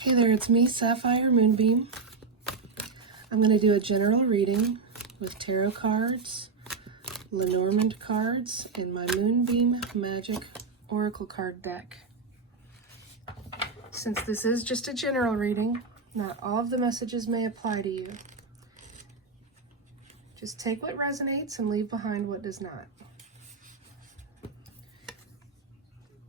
Hey there, it's me, Sapphire Moonbeam. I'm going to do a general reading with tarot cards, Lenormand cards, and my Moonbeam Magick Oracle card deck. Since this is just a general reading, not all of the messages may apply to you. Just take what resonates and leave behind what does not.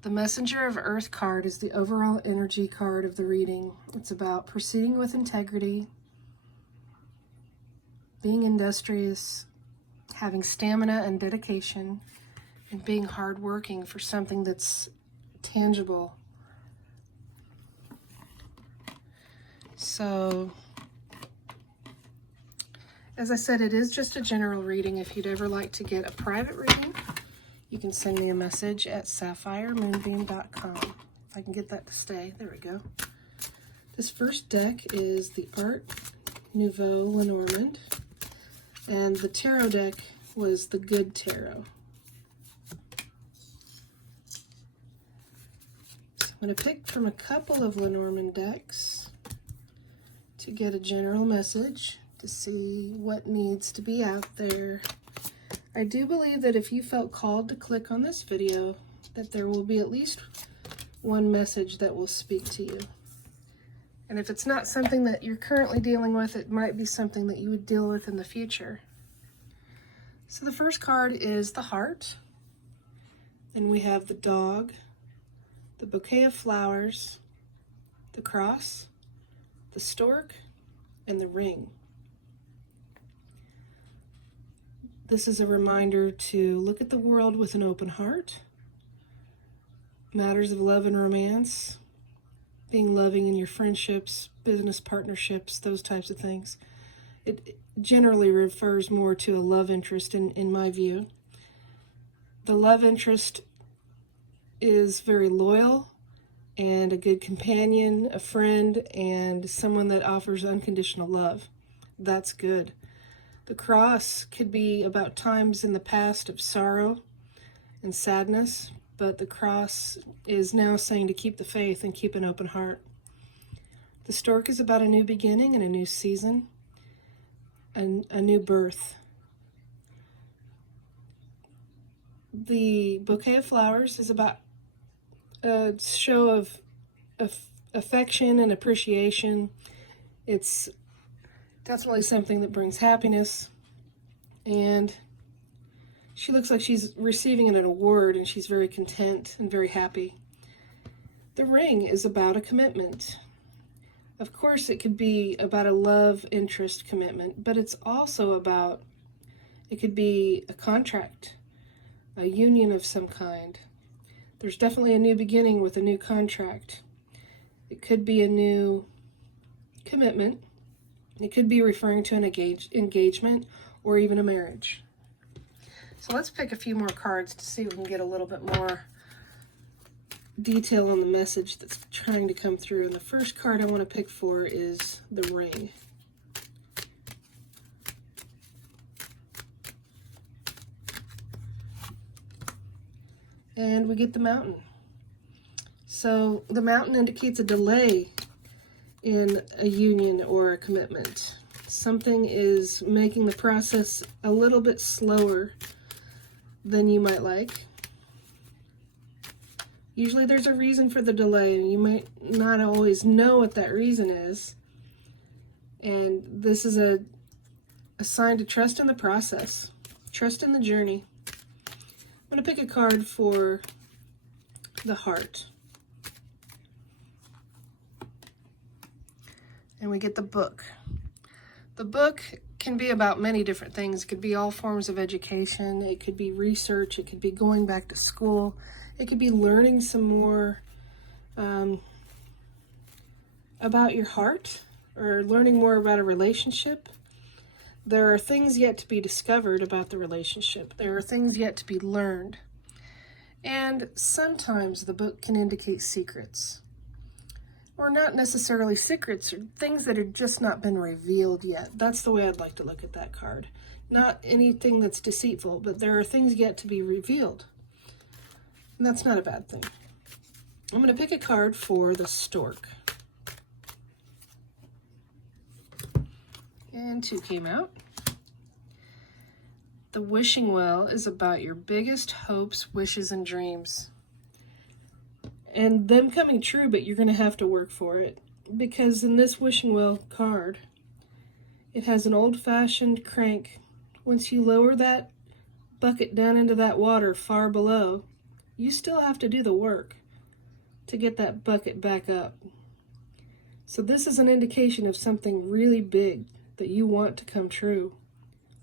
The Messenger of Earth card is the overall energy card of the reading. It's about proceeding with integrity, being industrious, having stamina and dedication, and being hardworking for something that's tangible. So, as I said, it is just a general reading. If you'd ever like to get a private reading, you can send me a message at sapphiremoonbeam.com. If I can get that to stay. There we go. This first deck is the Art Nouveau Lenormand, and the tarot deck was the Good Tarot. So I'm going to pick from a couple of Lenormand decks to get a general message, to see what needs to be out there. I do believe that if you felt called to click on this video, that there will be at least one message that will speak to you. And if it's not something that you're currently dealing with, it might be something that you would deal with in the future. So the first card is the Heart. Then we have the Dog, the Bouquet of Flowers, the Cross, the Stork, and the Ring. This is a reminder to look at the world with an open heart. Matters of love and romance, being loving in your friendships, business partnerships, those types of things. It generally refers more to a love interest in my view. The love interest is very loyal and a good companion, a friend, and someone that offers unconditional love. That's good. The Cross could be about times in the past of sorrow and sadness, but the Cross is now saying to keep the faith and keep an open heart. The Stork is about a new beginning and a new season, and a new birth. The Bouquet of Flowers is about a show of affection and appreciation. It's definitely something that brings happiness, and she looks like she's receiving an award and she's very content and very happy. The Ring is about a commitment. Of course, it could be about a love interest commitment, but it's also about, it could be a contract, a union of some kind. There's definitely a new beginning with a new contract. It could be a new commitment. It could be referring to an engagement or even a marriage. So let's pick a few more cards to see if we can get a little bit more detail on the message that's trying to come through. And the first card I want to pick for is the Ring. And we get the Mountain. So the Mountain indicates a delay in a union or a commitment. Something is making the process a little bit slower than you might like. Usually there's a reason for the delay, and you might not always know what that reason is. And this is a sign to trust in the process, trust in the journey. I'm going to pick a card for the Heart. And we get the Book. The book can be about many different things. It could be all forms of education. It could be research. It could be going back to school. It could be learning some more about your heart, or learning more about a relationship. There are things yet to be discovered about the relationship. There are things yet to be learned. And sometimes the book can indicate secrets. Or not necessarily secrets, or things that have just not been revealed yet. That's the way I'd like to look at that card. Not anything that's deceitful, but there are things yet to be revealed. And that's not a bad thing. I'm going to pick a card for the Stork. And 2 came out. The wishing well is about your biggest hopes, wishes, and dreams. And them coming true, but you're going to have to work for it. Because in this wishing well card, it has an old-fashioned crank. Once you lower that bucket down into that water far below, you still have to do the work to get that bucket back up. So this is an indication of something really big that you want to come true.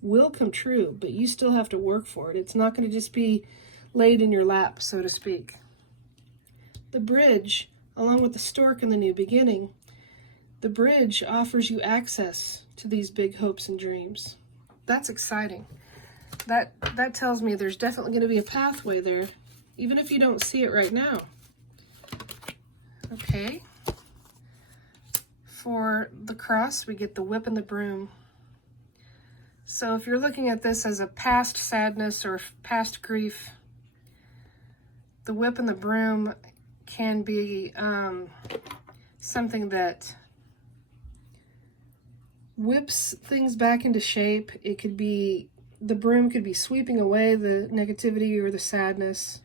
Will come true, but you still have to work for it. It's not going to just be laid in your lap, so to speak. The bridge, along with the stork in the new beginning, the bridge offers you access to these big hopes and dreams. That's exciting. That tells me there's definitely going to be a pathway there, even if you don't see it right now. Okay. For the cross, we get the whip and the broom. So if you're looking at this as a past sadness or past grief, the whip and the broom can be something that whips things back into shape. It could be, the broom could be sweeping away the negativity or the sadness.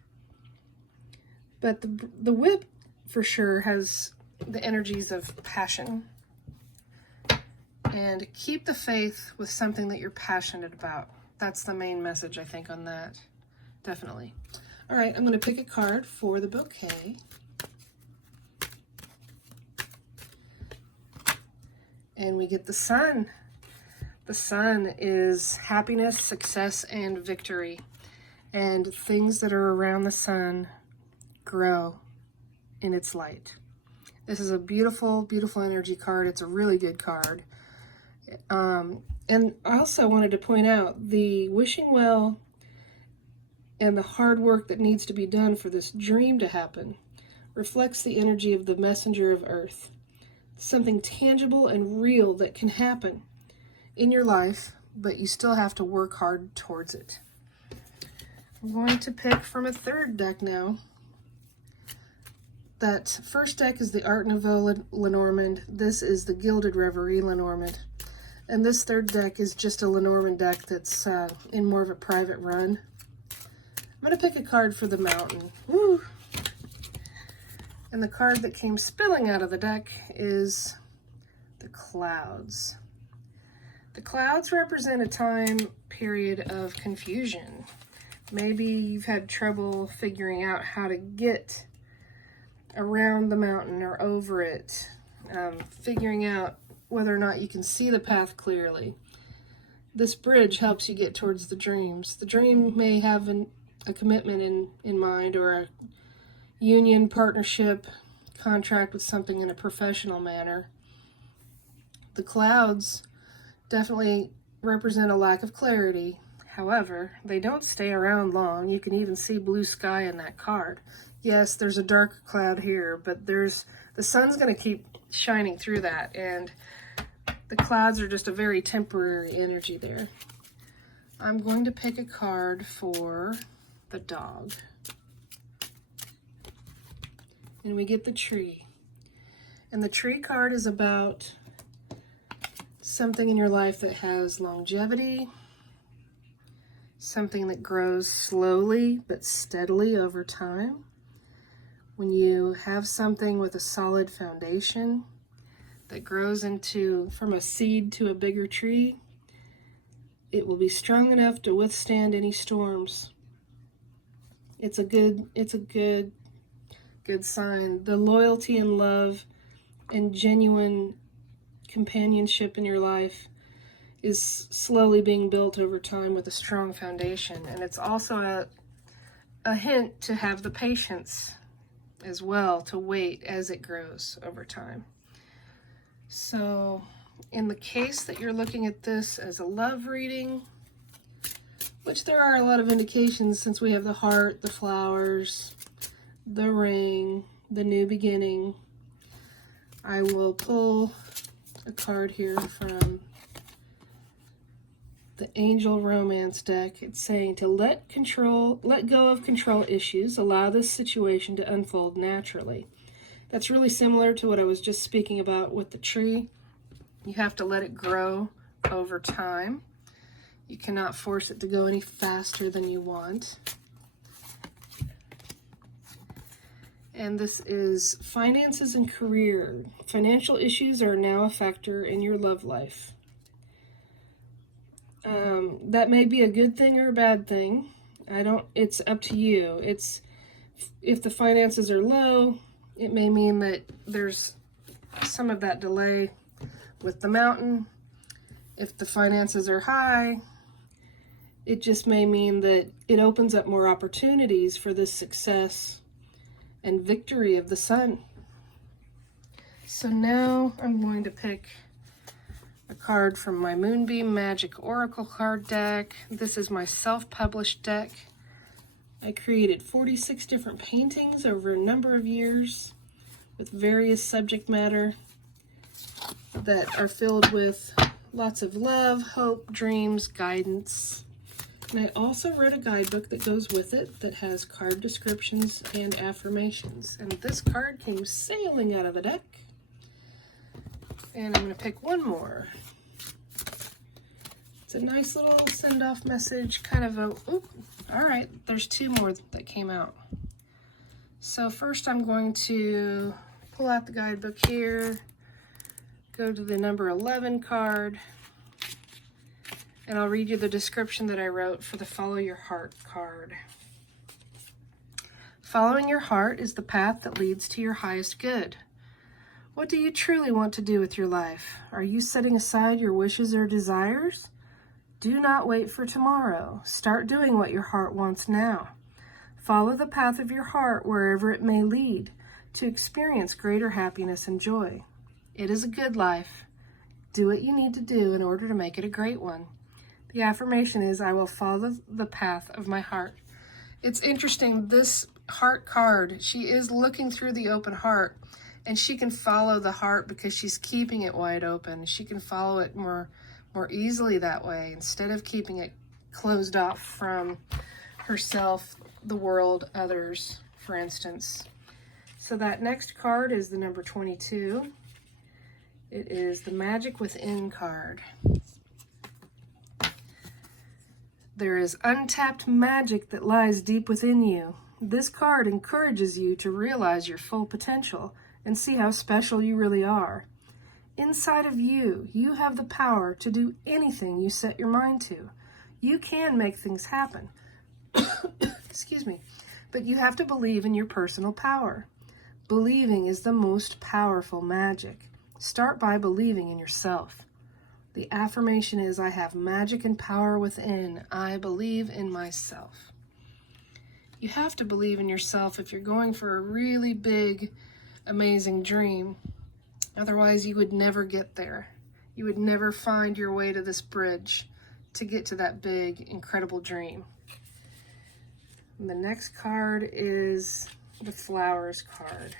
But the whip for sure has the energies of passion. And keep the faith with something that you're passionate about. That's the main message, I think, on that. Definitely. All right, I'm going to pick a card for the bouquet. And we get the sun. The sun is happiness, success, and victory. And things that are around the sun grow in its light. This is a beautiful, beautiful energy card. It's a really good card. And I also wanted to point out the wishing well and the hard work that needs to be done for this dream to happen reflects the energy of the messenger of earth. Something tangible and real that can happen in your life, but you still have to work hard towards it. I'm going to pick from a third deck now. That first deck is the Art Nouveau Lenormand. This is the Gilded Reverie Lenormand. And this third deck is just a Lenormand deck that's in more of a private run. I'm going to pick a card for the mountain. Woo! And the card that came spilling out of the deck is the clouds. The clouds represent a time period of confusion. Maybe you've had trouble figuring out how to get around the mountain or over it, figuring out whether or not you can see the path clearly. This bridge helps you get towards the dreams. The dream may have a commitment in mind, or a union, partnership, contract with something in a professional manner. The clouds definitely represent a lack of clarity. However, they don't stay around long. You can even see blue sky in that card. Yes, there's a darker cloud here, but the sun's going to keep shining through that, and the clouds are just a very temporary energy there. I'm going to pick a card for the dog. And we get the tree. And the tree card is about something in your life that has longevity, something that grows slowly but steadily over time. When you have something with a solid foundation that grows from a seed to a bigger tree, it will be strong enough to withstand any storms. It's a good sign. The loyalty and love and genuine companionship in your life is slowly being built over time with a strong foundation. And it's also a hint to have the patience as well, to wait as it grows over time. So in the case that you're looking at this as a love reading, which there are a lot of indications since we have the heart, the flowers, the ring, the new beginning, I will pull a card here from the Angel Romance deck. It's saying to let go of control issues, allow this situation to unfold naturally. That's really similar to what I was just speaking about with the tree. You have to let it grow over time. You cannot force it to go any faster than you want. And this is finances and career. Financial issues are now a factor in your love life. That may be a good thing or a bad thing. It's up to you. If the finances are low, it may mean that there's some of that delay with the mountain. If the finances are high, it just may mean that it opens up more opportunities for this success and victory of the sun. So now I'm going to pick a card from my Moonbeam Magick Oracle card deck. This is my self-published deck. I created 46 different paintings over a number of years with various subject matter that are filled with lots of love, hope, dreams, guidance. And I also wrote a guidebook that goes with it that has card descriptions and affirmations. And this card came sailing out of the deck. And I'm going to pick one more. It's a nice little send-off message, kind of a, oop, all right, there's two more that came out. So first I'm going to pull out the guidebook here, go to the number 11 card, and I'll read you the description that I wrote for the Follow Your Heart card. Following your heart is the path that leads to your highest good. What do you truly want to do with your life? Are you setting aside your wishes or desires? Do not wait for tomorrow. Start doing what your heart wants now. Follow the path of your heart wherever it may lead to experience greater happiness and joy. It is a good life. Do what you need to do in order to make it a great one. The affirmation is, I will follow the path of my heart. It's interesting, this heart card, she is looking through the open heart, and she can follow the heart because she's keeping it wide open. She can follow it more easily that way, instead of keeping it closed off from herself, the world, others, for instance. So that next card is the number 22. It is the Magic Within card. There is untapped magic that lies deep within you. This card encourages you to realize your full potential and see how special you really are. Inside of you, you have the power to do anything you set your mind to. You can make things happen. Excuse me. But you have to believe in your personal power. Believing is the most powerful magic. Start by believing in yourself. The affirmation is, I have magic and power within. I believe in myself. You have to believe in yourself if you're going for a really big, amazing dream. Otherwise, you would never get there. You would never find your way to this bridge to get to that big, incredible dream. And the next card is the Flowers card.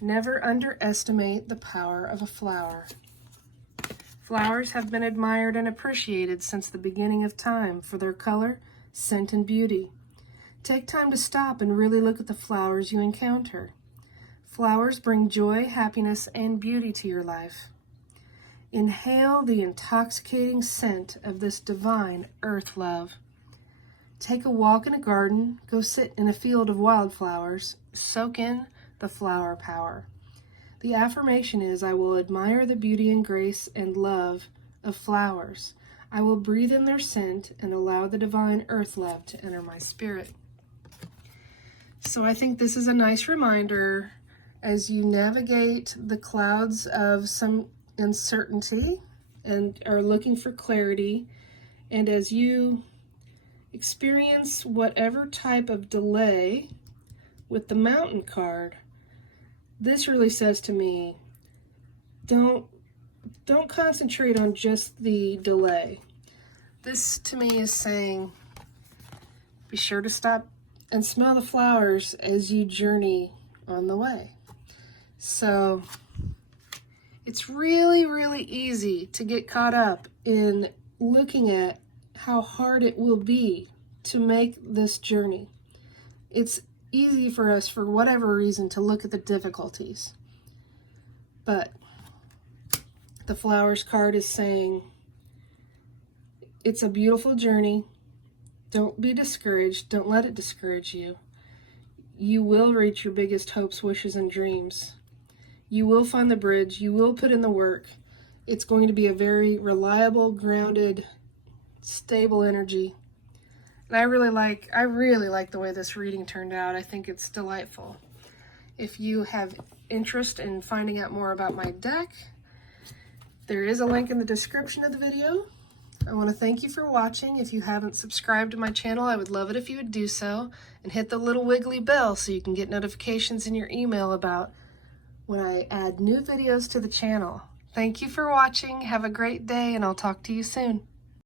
Never underestimate the power of a flower. Flowers have been admired and appreciated since the beginning of time for their color, scent, and beauty. Take time to stop and really look at the flowers you encounter. Flowers bring joy, happiness, and beauty to your life. Inhale the intoxicating scent of this divine earth love. Take a walk in a garden, go sit in a field of wildflowers, soak in the flower power. The affirmation is, I will admire the beauty and grace and love of flowers. I will breathe in their scent and allow the divine earth love to enter my spirit. So I think this is a nice reminder as you navigate the clouds of some uncertainty and are looking for clarity, and as you experience whatever type of delay with the Mountain card, this really says to me, don't concentrate on just the delay. This to me is saying, be sure to stop and smell the flowers as you journey on the way. So it's really, really easy to get caught up in looking at how hard it will be to make this journey. It's easy for us, for whatever reason, to look at the difficulties. But the flowers card is saying, it's a beautiful journey. Don't be discouraged. Don't let it discourage you. You will reach your biggest hopes, wishes, and dreams. You will find the bridge. You will put in the work. It's going to be a very reliable, grounded, stable energy. And I really like the way this reading turned out. I think it's delightful. If you have interest in finding out more about my deck, there is a link in the description of the video. I want to thank you for watching. If you haven't subscribed to my channel, I would love it if you would do so, and hit the little wiggly bell so you can get notifications in your email about when I add new videos to the channel. Thank you for watching. Have a great day, and I'll talk to you soon.